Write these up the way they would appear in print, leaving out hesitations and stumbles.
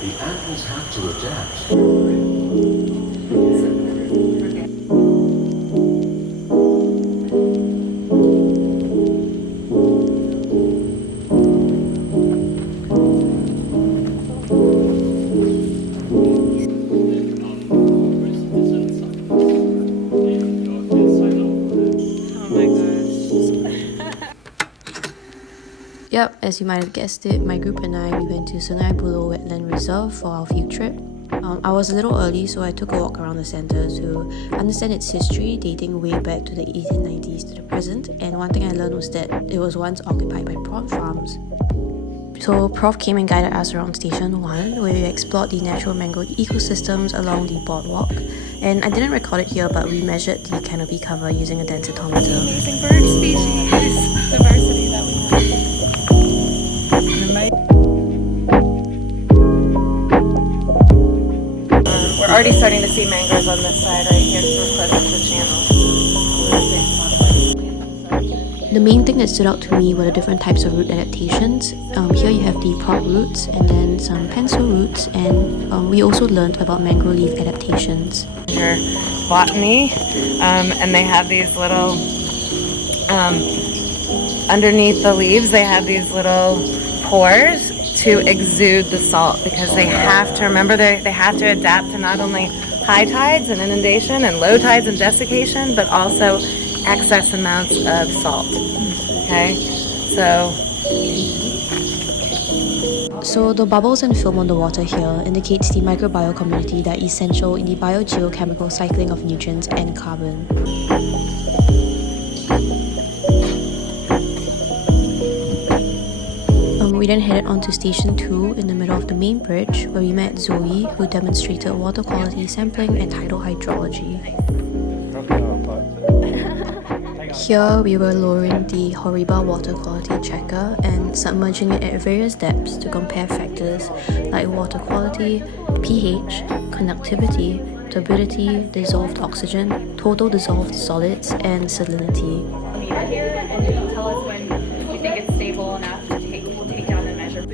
The animals have to adapt. Yep, as you might have guessed it, my group and I, we went to Sungai Buloh Wetland Reserve for our field trip. I was a little early, so I took a walk around the centre to understand its history dating way back to the 1890s to the present, and one thing I learned was that it was once occupied by prawn farms. So Prof came and guided us around Station 1, where we explored the natural mangrove ecosystems along the boardwalk. And I didn't record it here, but we measured the canopy cover using a densitometer. Amazing bird species diversity that we have. We're already starting to see mangroves on this side right here because we're close to the channel. The main thing that stood out to me were the different types of root adaptations. Here you have the prop roots and then some pencil roots, and we also learned about mangrove leaf adaptations. Botany, and they have these little, underneath the leaves, they have these little pores to exude the salt because they have to, remember, they have to adapt to not only high tides and inundation and low tides and desiccation, but also excess amounts of salt. Okay, So the bubbles and film on the water here indicates the microbial community that are essential in the biogeochemical cycling of nutrients and carbon. We then headed on to Station 2 in the middle of the main bridge, where we met Zoe, who demonstrated water quality sampling and tidal hydrology. Here we were lowering the Horiba water quality tracker and submerging it at various depths to compare factors like water quality, pH, conductivity, turbidity, dissolved oxygen, total dissolved solids, and salinity. Here, and it'll tell us when we think it's stable enough to take down and measure.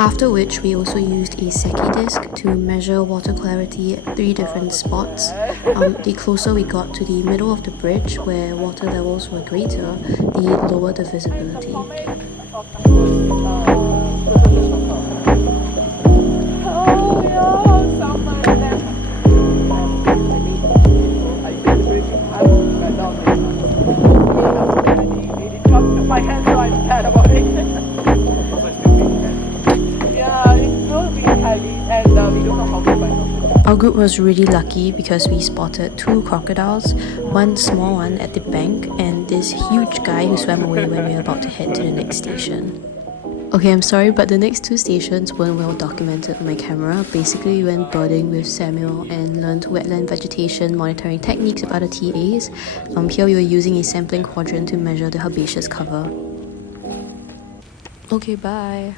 After which, we also used a Secchi disc to measure water clarity at 3 different spots. The closer we got to the middle of the bridge, where water levels were greater, the lower the visibility. My hands are sad about it. Yeah, it's really heavy and we don't know how to find it. Our group was really lucky because we spotted 2 crocodiles, one small one at the bank, and this huge guy who swam away when we were about to head to the next station. Okay, I'm sorry, but the next 2 stations weren't well documented on my camera. Basically, we went birding with Samuel and learned wetland vegetation monitoring techniques with other TAs. Here we were using a sampling quadrant to measure the herbaceous cover. Okay, bye.